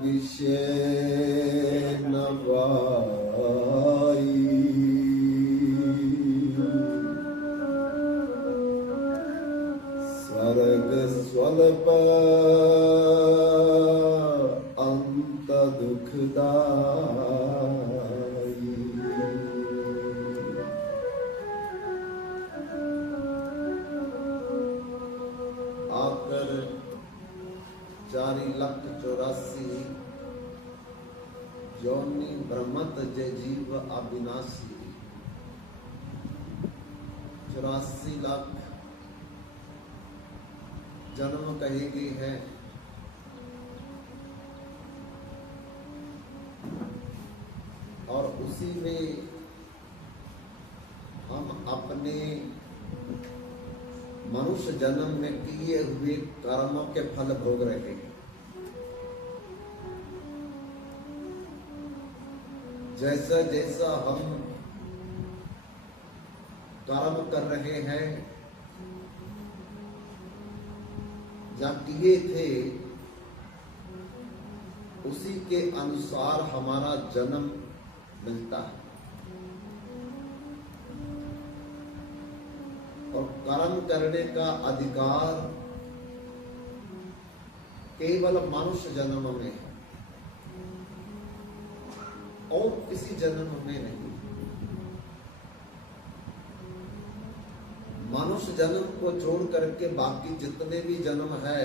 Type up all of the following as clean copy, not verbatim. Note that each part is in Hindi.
विषय नवाई स्वर्ग स्वल्प अंत दुखदाई। आकर 4,84,000 योनि ब्रह्मत जय जीव अविनाशी। 84 लाख जन्म कहे गए हैं। और उसी में हम अपने मनुष्य जन्म में किए हुए कर्मों के फल भोग रहे हैं। जैसा जैसा हम कर्म कर रहे हैं या किए थे, उसी के अनुसार हमारा जन्म मिलता है। और कर्म करने का अधिकार केवल मनुष्य जन्म में है और किसी जन्म में नहीं। मनुष्य जन्म को छोड़ करके बाकी जितने भी जन्म है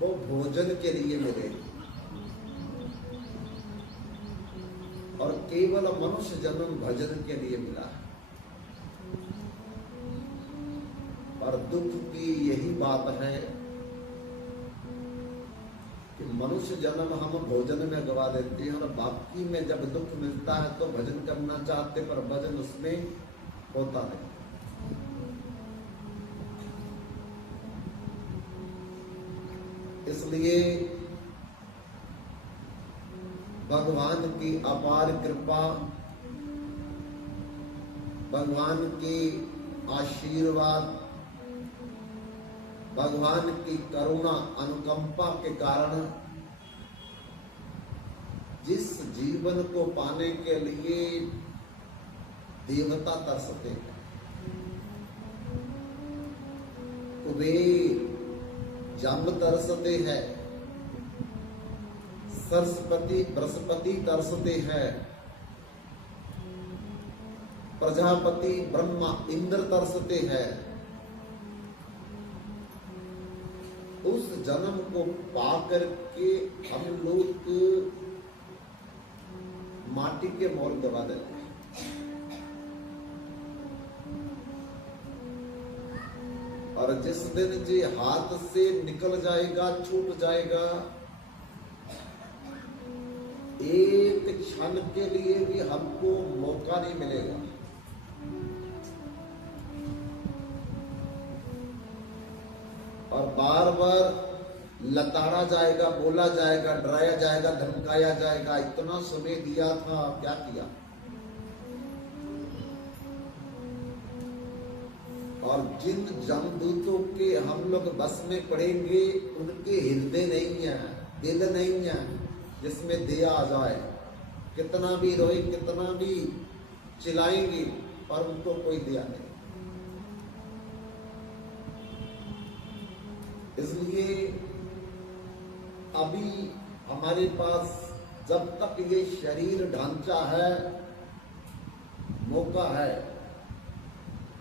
वो भोजन के लिए मिले और केवल मनुष्य जन्म भजन के लिए मिला है। और दुख की यही बात है कि मनुष्य जन्म हम भोजन में गवा देते हैं और बाकी में जब दुख मिलता है तो भजन करना चाहते पर भजन उसमें होता नहीं। इसलिए भगवान की अपार कृपा, भगवान की आशीर्वाद, भगवान की करुणा अनुकंपा के कारण जिस जीवन को पाने के लिए देवता तरसते हैं, कुबेर जम्ब तरसते हैं, सरस्वती बृहस्पति तरसते हैं, प्रजापति ब्रह्मा इंद्र तरसते हैं। उस जन्म को पाकर के हम लोग माटी के मोल गवा देते हैं। और जिस दिन जी हाथ से निकल जाएगा, छूट जाएगा, एक क्षण के लिए भी हमको मौका नहीं मिलेगा। और बार बार लताड़ा जाएगा, बोला जाएगा, डराया जाएगा, धमकाया जाएगा, इतना समय दिया था क्या किया। और जिन जमदूतों के हम लोग बस में पड़ेंगे उनके हृदय नहीं है, दिल नहीं है जिसमें दया आ जाए। कितना भी रोए, कितना भी चिल्लाएंगे पर उनको कोई दया नहीं। इसलिए अभी हमारे पास जब तक ये शरीर ढांचा है, मौका है।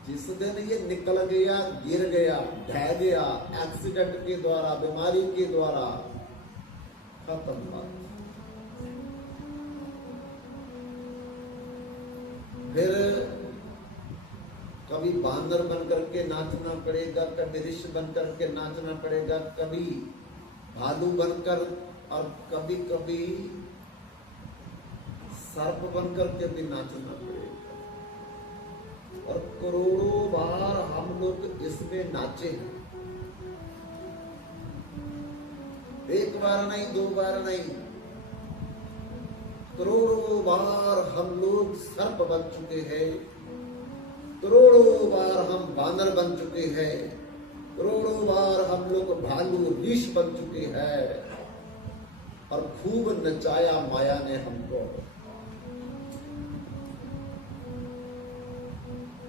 जिस दिन ये निकल गया, गिर गया, ढह गया, एक्सीडेंट के द्वारा, बीमारी के द्वारा, खत्म बात। फिर कभी बांदर बनकर के नाचना पड़ेगा, कभी ऋषि बनकर के नाचना पड़ेगा, कभी भालू बनकर, और कभी कभी सर्प बनकर के भी नाचना पड़ेगा। और करोड़ों बार हम लोग इसमें नाचे हैं। एक बार नहीं, दो बार नहीं, करोड़ों बार हम लोग सर्प बन चुके हैं, करोड़ों बार हम बानर बन चुके हैं, करोड़ों बार हम लोग भालू ऋष बन चुके हैं। और खूब नचाया माया ने हमको।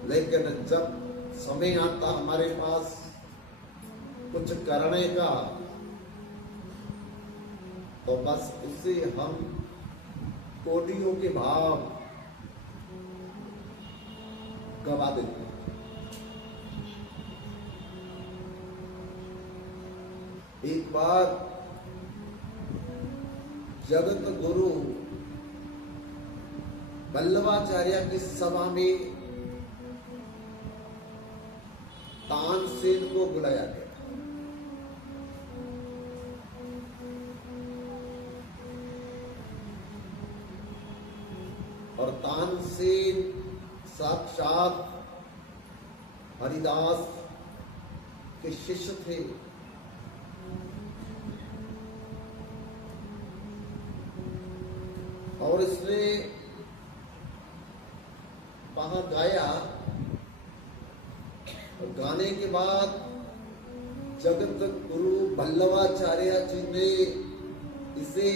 लेकिन जब समय आता हमारे पास कुछ करने का, तो बस उसे हम कोटियों के भाव गवा देते हैं। एक बार जगत गुरु वल्लभाचार्य की सभा में तानसेन को बुलाया गया। और तानसेन साक्षात हरिदास के शिष्य थे। और इसने वहां गाया। और गाने के बाद जगत गुरु वल्लभाचार्य जी ने इसे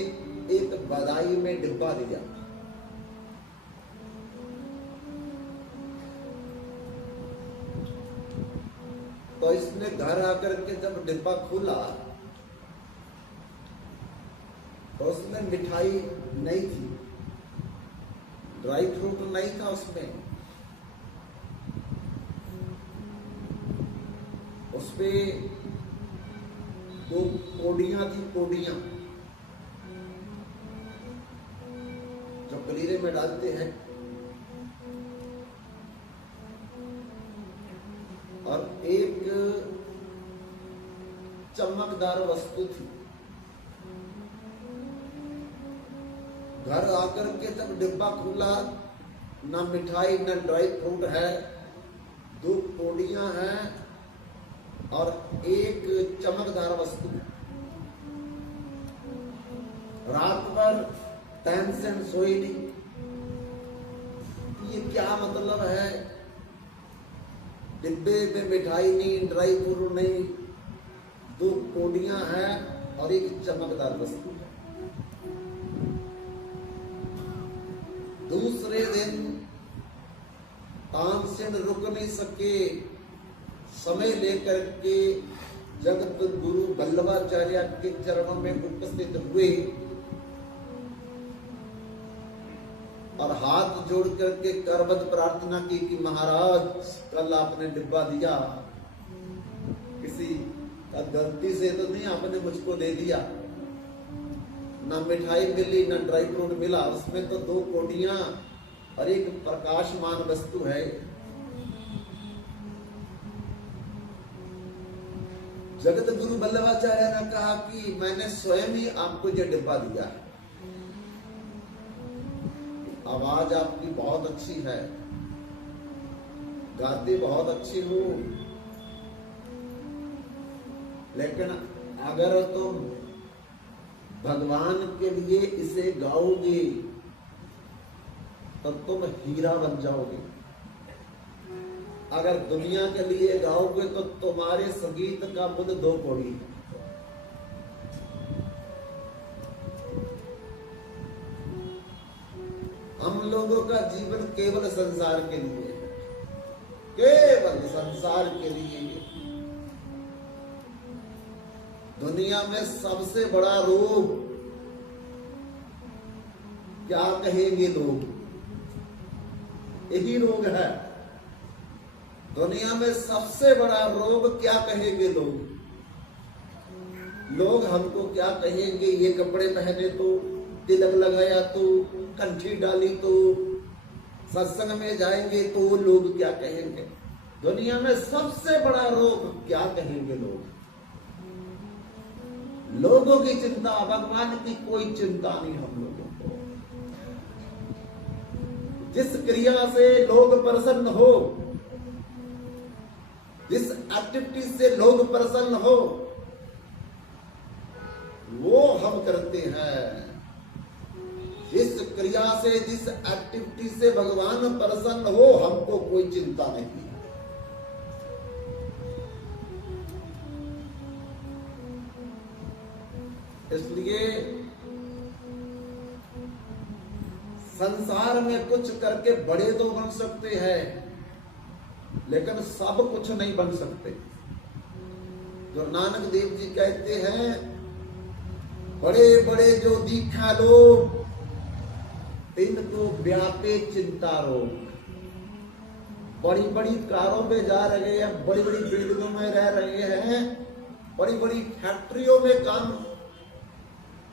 एक बधाई में डिब्बा दिया। तो इसने घर आकर के जब डिब्बा खोला तो उसमें मिठाई नहीं थी, ड्राई फ्रूट नहीं था उसमें। उसपे दो कोडियां थी, कोडियां जो कलीरे में डालते हैं। और एक चमकदार वस्तु थी। घर आकर के जब डिब्बा खुला, ना मिठाई ना ड्राई फ्रूट है, दो कोडियां हैं और एक चमकदार वस्तु। रात भर टेंशन सोई नहीं। ये क्या मतलब है? डिब्बे में मिठाई नहीं, ड्राई फ्रूट नहीं, दो कोडियां हैं और एक चमकदार वस्तु है। दूसरे दिन तानसेन रुक नहीं सके, समय लेकर के जगत गुरु वल्लभाचार्य के चरणों में उपस्थित हुए और हाथ जोड़ करके करबद्ध प्रार्थना की कि महाराज कल आपने डिब्बा दिया, किसी का गलती से तो नहीं, आपने मुझको दे दिया। ना मिठाई मिली ना ड्राई फ्रूट मिला, उसमें तो दो कोडियां और एक प्रकाशमान वस्तु है। जगत गुरु वल्लभाचार्य ने कहा कि मैंने स्वयं ही आपको ये डिब्बा दिया है। आवाज आपकी बहुत अच्छी है, गाते बहुत अच्छी हो, लेकिन अगर तुम भगवान के लिए इसे गाओगे तो तुम हीरा बन जाओगे। अगर दुनिया के लिए गाओगे तो तुम्हारे संगीत का मुझ दो कौड़ी। हम लोगों का जीवन केवल संसार के लिए, केवल संसार के लिए। दुनिया में सबसे बड़ा रोग क्या कहेंगे लोग? यही रोग है। दुनिया में सबसे बड़ा रोग क्या कहेंगे लोग? लोग हमको क्या कहेंगे? ये कपड़े पहने तो, तिलक लगाया तो, कंठी डाली तो, सत्संग में जाएंगे तो लोग क्या कहेंगे? दुनिया में सबसे बड़ा रोग क्या कहेंगे लोग? लोगों की चिंता, भगवान की कोई चिंता नहीं हम लोगों को। जिस क्रिया से लोग प्रसन्न हो, जिस एक्टिविटी से लोग प्रसन्न हो, वो हम करते हैं। जिस क्रिया से, जिस एक्टिविटी से भगवान प्रसन्न हो, हमको कोई चिंता नहीं। इसलिए संसार में कुछ करके बड़े तो बन सकते हैं, लेकिन सब कुछ नहीं बन सकते। जो नानक देव जी कहते हैं, बड़े बड़े जो दीखा लोग, इनको व्यापे चिंता रोग। बड़ी बड़ी कारों में जा रहे हैं, बड़ी बड़ी बिल्डिंगों में रह रहे हैं, बड़ी बड़ी फैक्ट्रियों में काम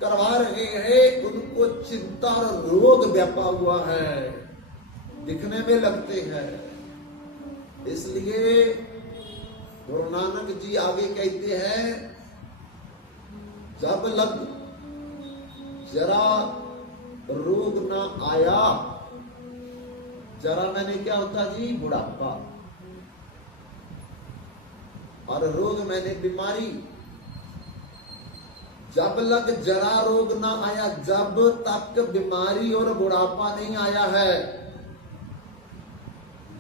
करवा रहे हैं, उनको चिंता और रोग व्यापा हुआ है, दिखने में लगते हैं। इसलिए गुरु नानक जी आगे कहते हैं, जब लग जरा रोग ना आया। जरा मैंने क्या होता जी? बुढ़ापा। और रोग मैंने बीमारी। जब लग जरा रोग ना आया, जब तक बीमारी और बुढ़ापा नहीं आया है।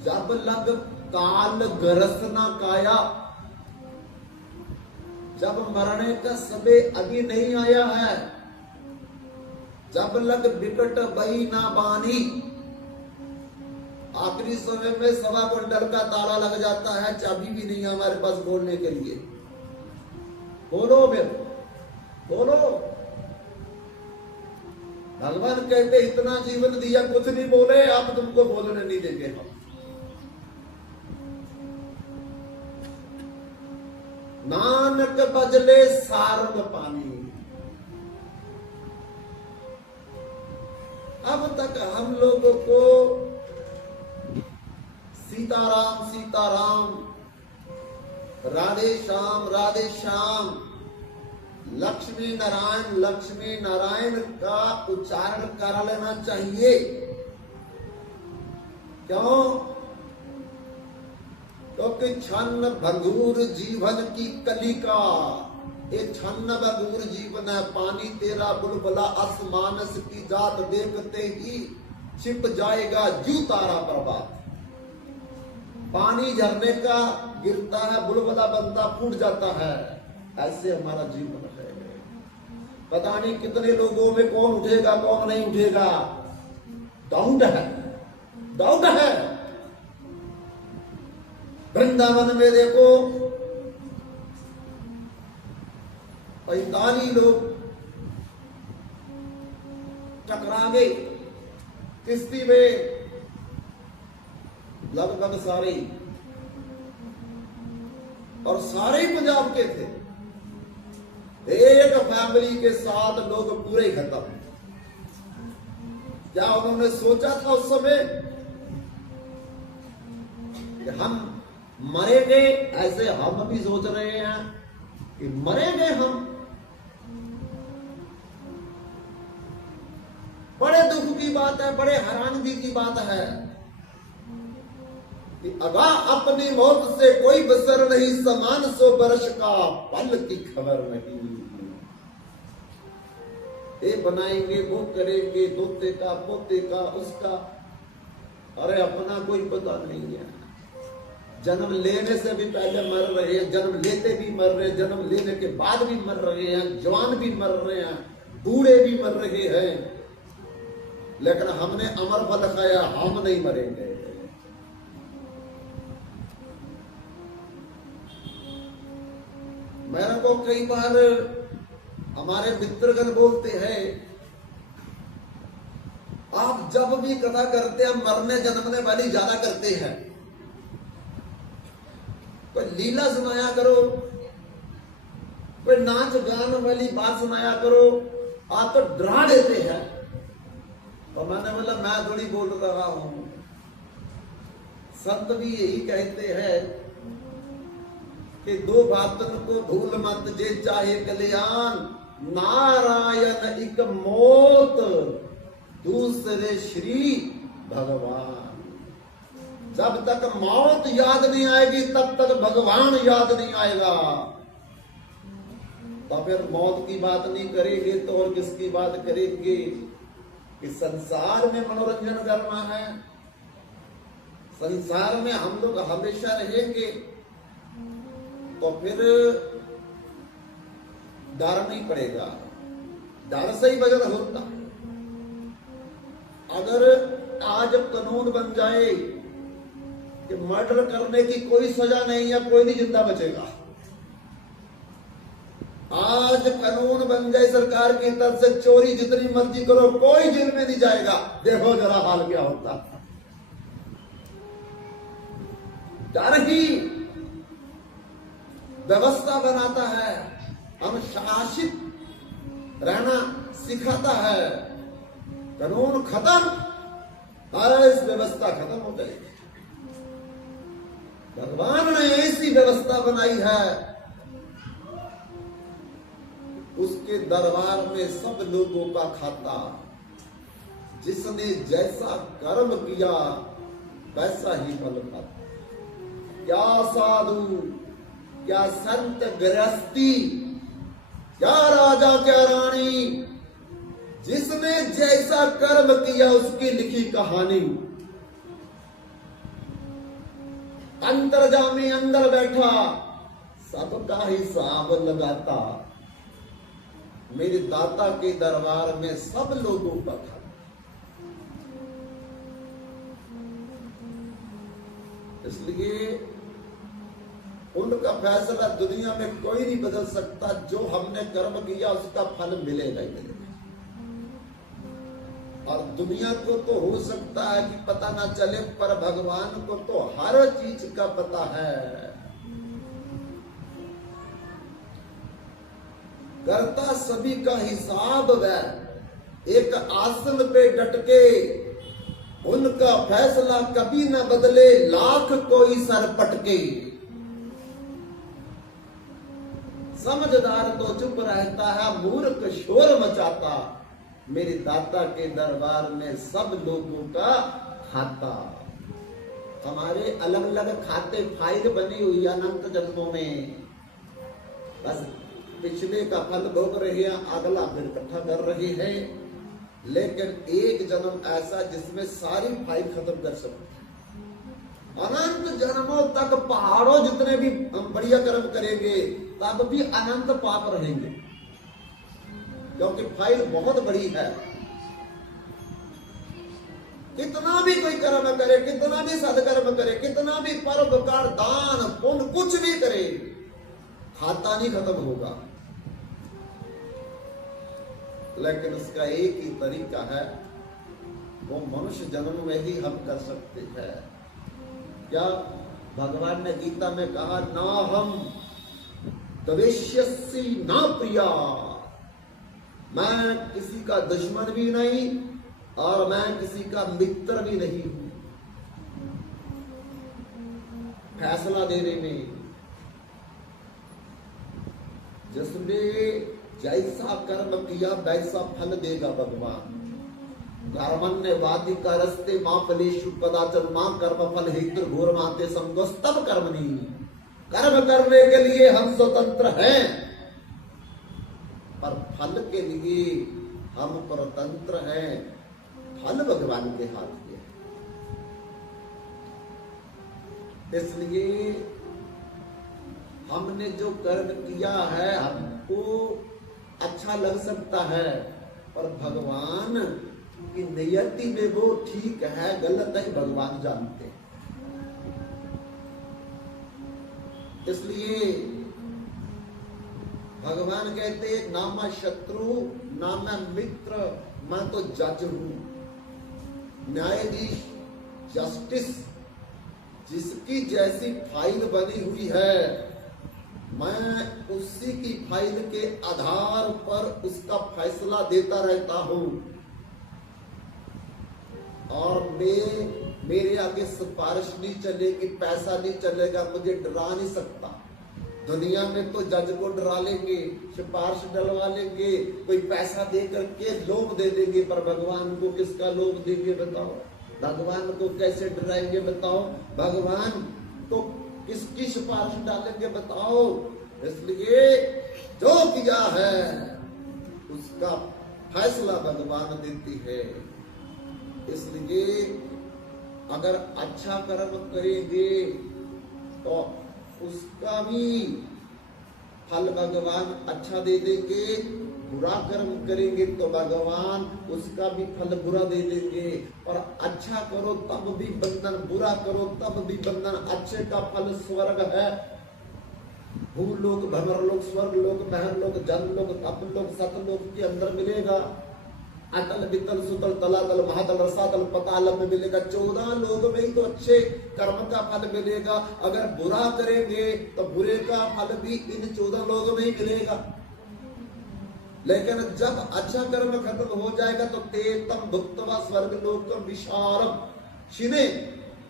जब लग काल गरस ना काया, जब मरने का समय अभी नहीं आया है। जब लग बिकट बही ना बानी, आखिरी समय में 1.25 क्विंटल का ताला लग जाता है, चाबी भी नहीं है हमारे पास बोलने के लिए। बोलो फिर, बोलो। भगवान कहते इतना जीवन दिया, कुछ नहीं बोले, आप तुमको बोलने नहीं देंगे हम। नानक बजले सारंग पानी। अब तक हम लोगों को सीताराम सीताराम, राधे श्याम, लक्ष्मी नारायण का उच्चारण कर लेना चाहिए। क्यों? क्योंकि छन्न भंगूर जीवन की कलिका, ये छन्न भंगूर जीवन है। पानी तेरा बुलबुला, आसमानस की जात, देखते ही छिप जाएगा जू तारा प्रभात। पानी झरने का गिरता है, बुलबुला बनता, फूट जाता है। ऐसे हमारा जीवन है। पता नहीं कितने लोगों में कौन उठेगा कौन नहीं उठेगा, डाउट है, डाउट है। वृंदावन में देखो 45 लोग टकरा गए किश्ती में, लगभग सारे, और सारे ही पंजाब के थे। एक फैमिली के 7 लोग पूरे खत्म। क्या उन्होंने सोचा था उस समय कि हम मरेंगे? ऐसे हम भी सोच रहे हैं कि मरेंगे हम। बड़े दुख की बात है, बड़े हैरानगी की बात है कि अगा अपनी मौत से कोई बसर नहीं, समान 100 वर्ष का पल की खबर नहीं। ये बनाएंगे, वो करेंगे, दोते का, पोते का, उसका, अरे अपना कोई पता नहीं है। जन्म लेने से भी पहले मर रहे हैं, जन्म लेते भी मर रहे हैं, जन्म लेने के बाद भी मर रहे हैं, जवान भी मर रहे हैं, बूढ़े भी मर रहे हैं। लेकिन हमने अमर फल खाया, हम नहीं मरेंगे। मेरे को कई बार हमारे मित्रगण बोलते हैं, आप जब भी कथा करते हैं मरने जन्मने वाली ज्यादा करते हैं, कोई लीला सुनाया करो, कोई नाच गान वाली बात सुनाया करो, आप तो डरा देते हैं। तो मैंने बोला मैं थोड़ी बोल रहा हूं, संत भी यही कहते हैं कि 2 बातन को भूल मत, जे चाहे कल्याण, नारायण एक मौत, दूसरे श्री भगवान। जब तक मौत याद नहीं आएगी तब तक भगवान याद नहीं आएगा। तो फिर मौत की बात नहीं करेंगे तो और किसकी बात करेंगे? कि संसार में मनोरंजन करना है, संसार में हम लोग हमेशा रहेंगे, तो फिर डर नहीं पड़ेगा। डर से ही भजन होता। अगर आज कानून बन जाए कि मर्डर करने की कोई सजा नहीं है, कोई नहीं जिंदा बचेगा। आज कानून बन जाए सरकार की तरफ से, चोरी जितनी मर्जी करो, कोई जेल में नहीं जाएगा। देखो जरा हाल क्या होता। डर ही व्यवस्था बनाता है, अनुशासित रहना सिखाता है। कानून खत्म, इस व्यवस्था खत्म हो जाएगी। भगवान ने ऐसी व्यवस्था बनाई है, उसके दरबार में सब लोगों का खाता। जिसने जैसा कर्म किया वैसा ही फल पाता। क्या साधु, क्या संत गृहस्थी, क्या राजा, क्या रानी, जिसने जैसा कर्म किया उसकी लिखी कहानी। अंतर्जामी अंदर बैठा सबका हिसाब लगाता। मेरे दाता के दरबार में सब लोगों का था। इसलिए उनका फैसला दुनिया में कोई नहीं बदल सकता। जो हमने कर्म किया उसका फल मिलेगा ही मिलेगा। और दुनिया को तो हो सकता है कि पता ना चले, पर भगवान को तो हर चीज का पता है। करता सभी का हिसाब वह, एक आसन पे डटके उनका फैसला कभी न बदले, लाख कोई सर पटके। समझदार तो चुप रहता है, मूर्ख शोर मचाता। मेरे दाता के दरबार में सब लोगों का खाता। हमारे अलग अलग खाते फाइल बनी हुई अनंत जन्मों में। बस पिछले का फल भोग रहे हैं, अगला फिर इकट्ठा कर रहे हैं। लेकिन एक जन्म ऐसा जिसमें सारी फाइल खत्म कर सकते हैं। अनंत जन्मों तक पहाड़ों जितने भी हम बढ़िया कर्म करेंगे तब भी अनंत पाप रहेंगे, क्योंकि फाइल बहुत बड़ी है। कितना भी कोई कर्म करे, कितना भी सदकर्म करे, कितना भी परोपकार, दान पुण्य कुछ भी करे, खाता नहीं खत्म होगा। लेकिन उसका एक ही तरीका है, वो मनुष्य जन्म में ही हम कर सकते हैं। क्या भगवान ने गीता में कहा, ना हम द्वेष्यसि ना प्रिया। मैं किसी का दुश्मन भी नहीं और मैं किसी का मित्र भी नहीं हूं। फैसला देने में जिसने जैसा कर्म किया वैसा फल देगा भगवान। कर्मण्य वादिका रस्ते मां फलेषु कदाचन मां कर्म फल हेतु घोर माते संगोस्तव कर्मणि। कर्म करने के लिए हम स्वतंत्र हैं, पर फल के लिए हम परतंत्र हैं। फल भगवान के हाथ में है। इसलिए हमने जो कर्म किया है हमको अच्छा लग सकता है, पर भगवान की नियति में वो ठीक है गलत है भगवान जानते हैं। इसलिए भगवान कहते हैं, ना मैं शत्रु ना मैं मित्र, मैं तो जज हूं, न्यायाधीश, जस्टिस। जिसकी जैसी फाइल बनी हुई है मैं उसी की फाइल के आधार पर उसका फैसला देता रहता हूं। और मेरे आगे सिफारिश नहीं चलेगी, पैसा नहीं चलेगा, मुझे डरा नहीं सकता। दुनिया में तो जज को डरा लेंगे, सिफारिश डलवा लेंगे, कोई पैसा दे करके लोभ दे देंगे, पर भगवान को किसका लोभ देंगे बताओ? भगवान को कैसे डराएंगे बताओ? भगवान को किसकी सिफारिश डालेंगे बताओ? इसलिए जो किया है उसका फैसला भगवान देती है। इसलिए अगर अच्छा कर्म करेंगे तो उसका भी फल भगवान अच्छा दे देंगे, बुरा कर्म करेंगे तो भगवान उसका भी फल बुरा दे देंगे, और अच्छा करो तब भी बंधन, बुरा करो तब भी बंधन। अच्छे का फल स्वर्ग है, भूलोक, भंवरलोक, स्वर्गलोक, महरलोक, जनलोक, तपलोक, सतलोक के अंदर मिलेगा। अतल, वितल, सुतल, तलातल, महातल, रसातल, पताल में मिलेगा। 14 लोग में ही तो अच्छे कर्म का फल मिलेगा। अगर बुरा करेंगे तो बुरे का फल भी इन 14 लोगों में ही मिलेगा। लेकिन जब अच्छा कर्म खत्म हो जाएगा तो तेतम भुक्त्वा स्वर्ग लोकम विशारम शिने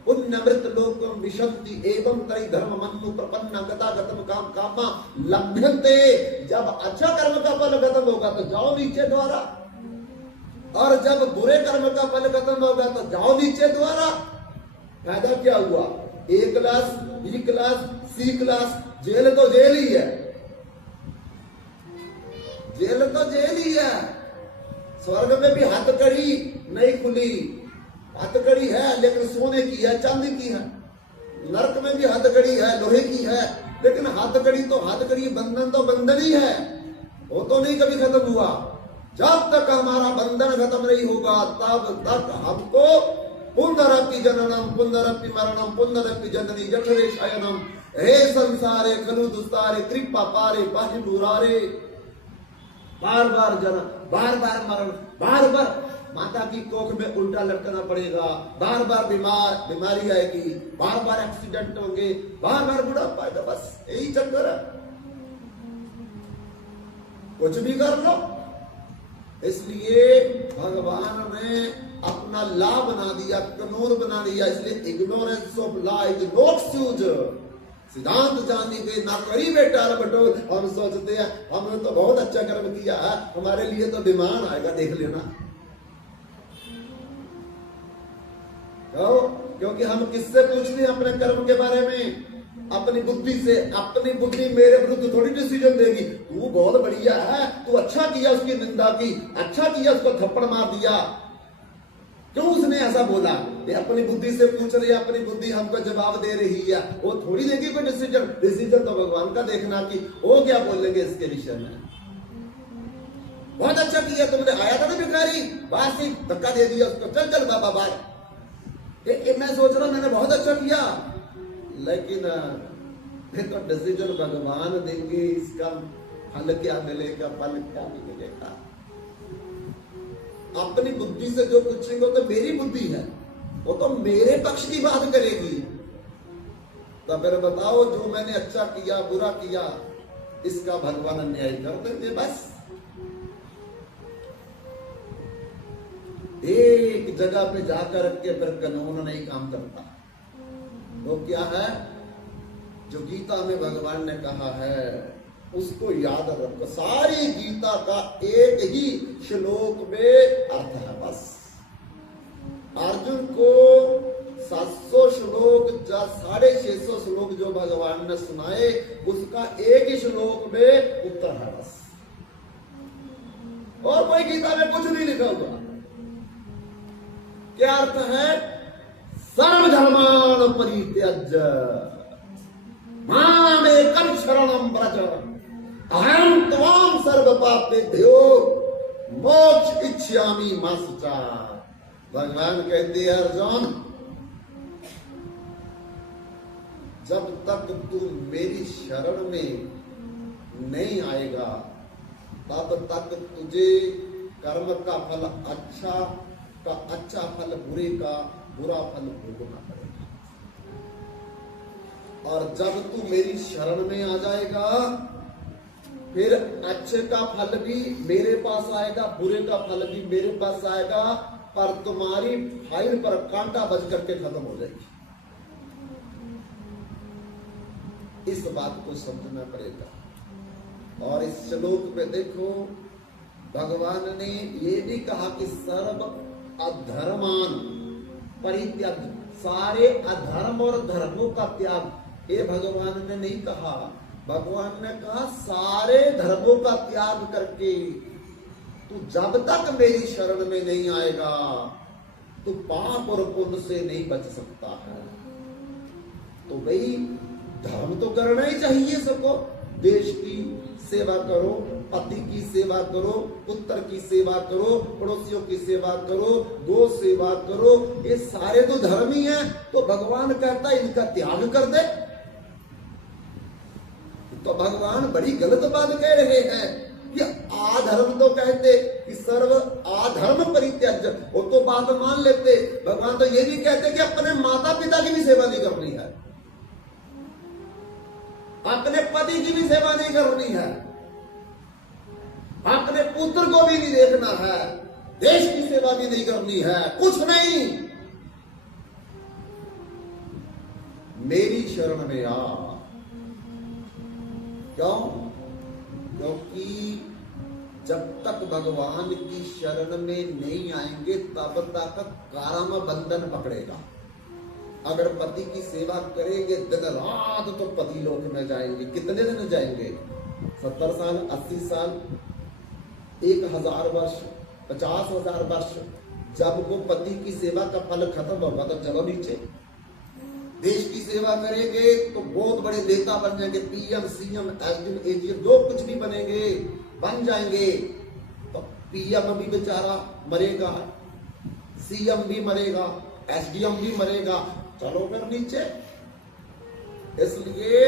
पुण्यमृत लोकम विशंति एवं तरी धर्म मनु प्रपन्न गता गतम काम कामा लभ्यन्ते। जब अच्छा कर्म का फल खत्म होगा तो जाओ नीचे द्वारा, और जब बुरे कर्म का फल खत्म होगा तो जाओ नीचे द्वारा। फायदा क्या हुआ? A class, B class, C class, jail तो जेल ही है, जेल तो जेल ही है। स्वर्ग में भी हथकड़ी नहीं खुली, हथकड़ी है लेकिन सोने की है, चांदी की है। नरक में भी हथकड़ी है, लोहे की है, लेकिन हथकड़ी तो हथकड़ी, बंधन तो बंधन ही है, वो तो नहीं कभी खत्म हुआ। जब तक हमारा बंधन खत्म नहीं होगा तब तक हमको पुनरपि जननम पुनरपि मरणम पुनरपि जननी जठरे शयनम हे संसारे खलु दुस्तारे कृपा पारे पाहि मुरारे। बार बार जन्म, बार बार मरण, बार बार माता की कोख में उल्टा लटकना पड़ेगा, बार बार बीमारी आएगी, बार बार एक्सीडेंट होंगे, बार बार बुढ़ापा आएगा। बस यही चक्कर है, कुछ भी कर लो। इसलिए भगवान ने अपना लॉ बना दिया, कानून बना दिया। इसलिए ignorance of law is not use. सिद्धांत जानी गए ना करी बेटा बटोर। हम सोचते हैं हमने तो बहुत अच्छा कर्म किया है, हमारे लिए तो विमान आएगा, देख लेना। क्योंकि हम किससे पूछते हैं अपने कर्म के बारे में? अपनी बुद्धि से। अपनी बुद्धि मेरे विरुद्ध थोड़ी डिसीजन देगी। तू बहुत बढ़िया है, तू अच्छा किया, उसकी निंदा की, अच्छा किया, उसको थप्पड़ मार दिया, क्यों उसने ऐसा बोला? ये अपनी बुद्धि से पूछ रही है, अपनी बुद्धि हमको जवाब दे रही है। वो थोड़ी देगी कोई डिसीजन। डिसीजन तो भगवान का देखना कि वो क्या बोलेंगे इसके विषय में। बहुत अच्छा किया तुमने, आया था ना भिखारी, बाहर से धक्का दे दिया उसको, चल चल बाबा बाहर। मैं सोच रहा मैंने बहुत अच्छा किया, लेकिन फिर तो डिसीजन भगवान देंगे, इसका फल क्या मिलेगा, फल क्या नहीं मिलेगा। अपनी बुद्धि से जो पूछेंगे तो मेरी बुद्धि है, वो तो मेरे पक्ष की बात करेगी। तो फिर बताओ जो मैंने अच्छा किया बुरा किया, इसका भगवान न्याय कर देंगे। बस एक जगह पे जाकर के फिर कानून नहीं काम करता। वो क्या है? जो गीता में भगवान ने कहा है उसको याद रखो। सारी गीता का एक ही श्लोक में अर्थ है। बस अर्जुन को 700 श्लोक, 650 श्लोक जो भगवान ने सुनाए, उसका एक ही श्लोक में उत्तर है। बस और कोई गीता में कुछ नहीं लिखा हुआ। क्या अर्थ है? सर्वधर्मान् परित्यज्य मामेकं शरणं व्रज अहं त्वां सर्वपापेभ्यो मोक्ष इच्छामि मा शुचा। भगवान कहते हैं अर्जुन, जब तक तू मेरी शरण में नहीं आएगा तब तक तुझे कर्म का फल अच्छा का अच्छा फल, बुरे का बुरा फल भोगना पड़ेगा। और जब तू मेरी शरण में आ जाएगा फिर अच्छे का फल भी मेरे पास आएगा, बुरे का फल भी मेरे पास आएगा, पर तुम्हारी फाइल पर कांटा बज करके खत्म हो जाएगी। इस बात को समझना पड़ेगा। और इस श्लोक में देखो भगवान ने ये भी कहा कि सर्व अधर्मान परित्याग, सारे अधर्म और धर्मों का त्याग। ये भगवान ने नहीं कहा, भगवान ने कहा सारे धर्मों का त्याग करके तू जब तक मेरी शरण में नहीं आएगा तू पाप और पुण्य से नहीं बच सकता है। तो भाई धर्म तो करना ही चाहिए सबको। देश की सेवा करो, पति की सेवा करो, पुत्र की सेवा करो, पड़ोसियों की सेवा करो, गो सेवा करो, ये सारे तो धर्म ही हैं। तो भगवान कहता है इनका त्याग कर दे। तो भगवान बड़ी गलत बात कह रहे हैं कि आधर्म तो कहते कि सर्व आधर्म परित्याज्य, वो तो बात मान लेते। भगवान तो ये भी कहते कि अपने माता पिता की भी सेवा नहीं करनी है, अपने पति की भी सेवा नहीं करनी है, अपने पुत्र को भी नहीं देखना है, देश की सेवा भी नहीं करनी है, कुछ नहीं। मेरी शरण में आ। क्यों? क्योंकि जब तक भगवान की शरण में नहीं आएंगे तब तक कर्म बंधन पकड़ेगा। अगर पति की सेवा करेंगे दिन रात तो पति लोक में जाएंगे। कितने दिन जाएंगे? 70 साल, 80 साल, 1000 वर्ष, 50,000 वर्ष। जब वो पति की सेवा का फल खत्म होगा तो चलो नीचे। देश की सेवा करेंगे तो बहुत बड़े नेता बन जाएंगे, पीएम, सीएम, एसडीएम, एजीएम, जो कुछ भी बनेंगे, बन जाएंगे। तो पीएम भी बेचारा मरेगा, सीएम भी मरेगा, एसडीएम भी मरेगा, चलो फिर नीचे। इसलिए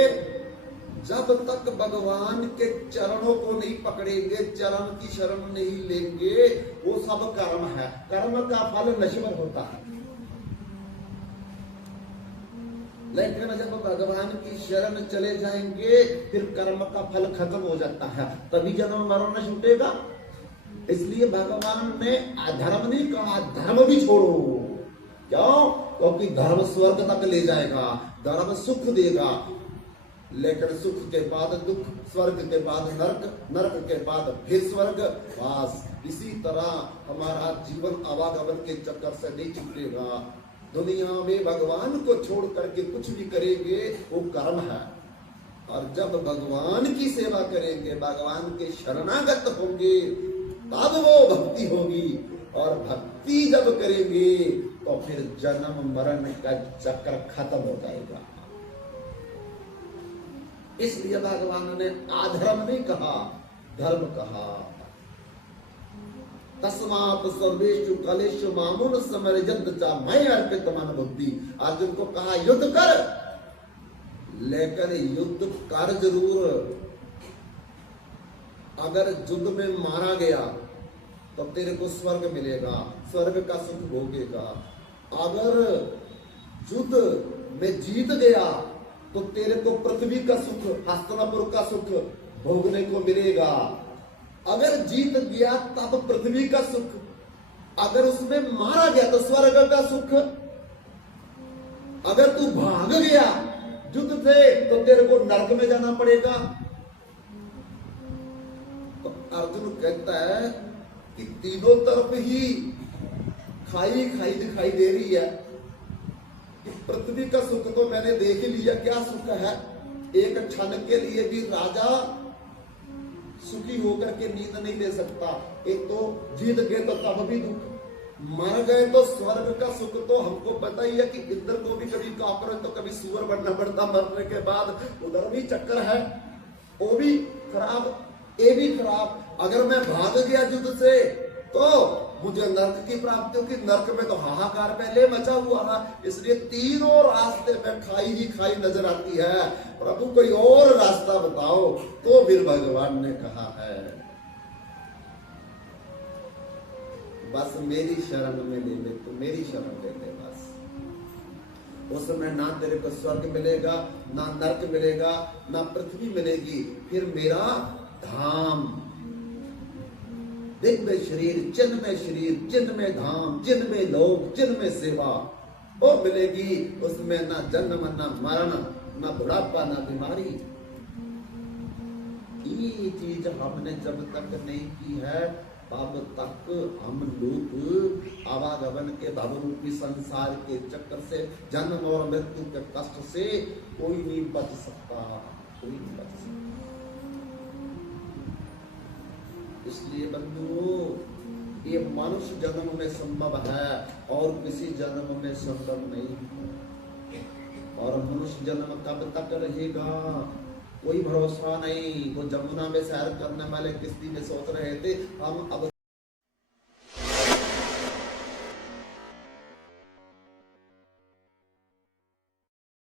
जब तक भगवान के चरणों को नहीं पकड़ेंगे, चरण की शरण नहीं लेंगे, वो सब कर्म है। कर्म का फल नश्वर होता है। लेकिन जब भगवान की शरण चले जाएंगे फिर कर्म का फल खत्म हो जाता है, तभी जन्म मरण छूटेगा। इसलिए भगवान ने अधर्म नहीं कहा, धर्म भी छोड़ो। क्यों? क्योंकि धर्म स्वर्ग तक ले जाएगा, धर्म सुख देगा, लेकिन सुख के बाद दुख, स्वर्ग के बाद नरक, नरक के बाद फिर स्वर्ग। बस इसी तरह हमारा जीवन आवागमन के चक्कर से नहीं छूटेगा। दुनिया में भगवान को छोड़ करके कुछ भी करेंगे वो कर्म है। और जब भगवान की सेवा करेंगे, भगवान के शरणागत होंगे, तब वो भक्ति होगी। और भक्ति जब करेंगे तो फिर जन्म मरण का चक्र खत्म हो जाएगा। इसलिए भगवान ने अधर्म नहीं कहा, धर्म कहा। तस्मात् सर्वेषु कालेषु मामुन समर्जन्त च मैं अर्पित मन बुद्धि। अर्जुन को कहा युद्ध कर, लेकिन युद्ध कर जरूर। अगर युद्ध में मारा गया तो तेरे को स्वर्ग मिलेगा, स्वर्ग का सुख भोगेगा। अगर युद्ध में जीत गया तो तेरे को पृथ्वी का सुख, हस्तिनापुर का सुख भोगने को मिलेगा। अगर जीत गया तब पृथ्वी का सुख, अगर उसमें मारा गया तो स्वर्ग का सुख। अगर तू भाग गया युद्ध से तो तेरे को नरक में जाना पड़ेगा। तो अर्जुन कहता है कि तीनों तरफ ही खाई खाई दिखाई दे रही है। कि पृथ्वी का सुख तो मैंने देख लिया, क्या सुख है। एक क्षण के लिए भी राजा सुखी होकर के नींद नहीं ले सकता। एक तो जीत गए तो तब भी दुख, मर गए तो स्वर्ग का सुख। तो हमको पता ही है कि इंद्र को भी कभी कापर तो कभी सुअर बनना पड़ता मरने के बाद। उधर भी चक्कर है, वो भी खराब, ये भी खराब। अगर मैं भाग गया युद्ध से तो मुझे नरक की प्राप्ति होगी। नरक में तो हाहाकार पहले मचा हुआ है। इसलिए तीनों रास्ते में खाई ही खाई नजर आती है। प्रभु कोई और रास्ता बताओ। तो फिर भगवान ने कहा है बस मेरी शरण में ले ले, तो मेरी शरण ले ले। बस उसमें ना तेरे को स्वर्ग मिलेगा, ना नरक मिलेगा, ना पृथ्वी मिलेगी। फिर मेरा धाम, दिव्य शरीर, चिन्मय शरीर, चिन्मय धाम, चिन्मय लोक, चिन्मय सेवा वो मिलेगी। उसमें ना जन्म, ना मरण, ना बुढ़ापा, ना बीमारी। ये चीज हमने जब तक नहीं की है तब तक हम लोग आवागमन के भवरूपी संसार के चक्कर से, जन्म और मृत्यु के कष्ट से कोई नहीं बच सकता, कोई नहीं बच सकता। इसलिए बंधुओं, ये मनुष्य जन्म में संभव है और किसी जन्म में संभव नहीं है। और मनुष्य जन्म कब तक रहेगा? कोई भरोसा नहीं। वो जमुना में सैर करने वाले किश्ती में सोच रहे थे हम अब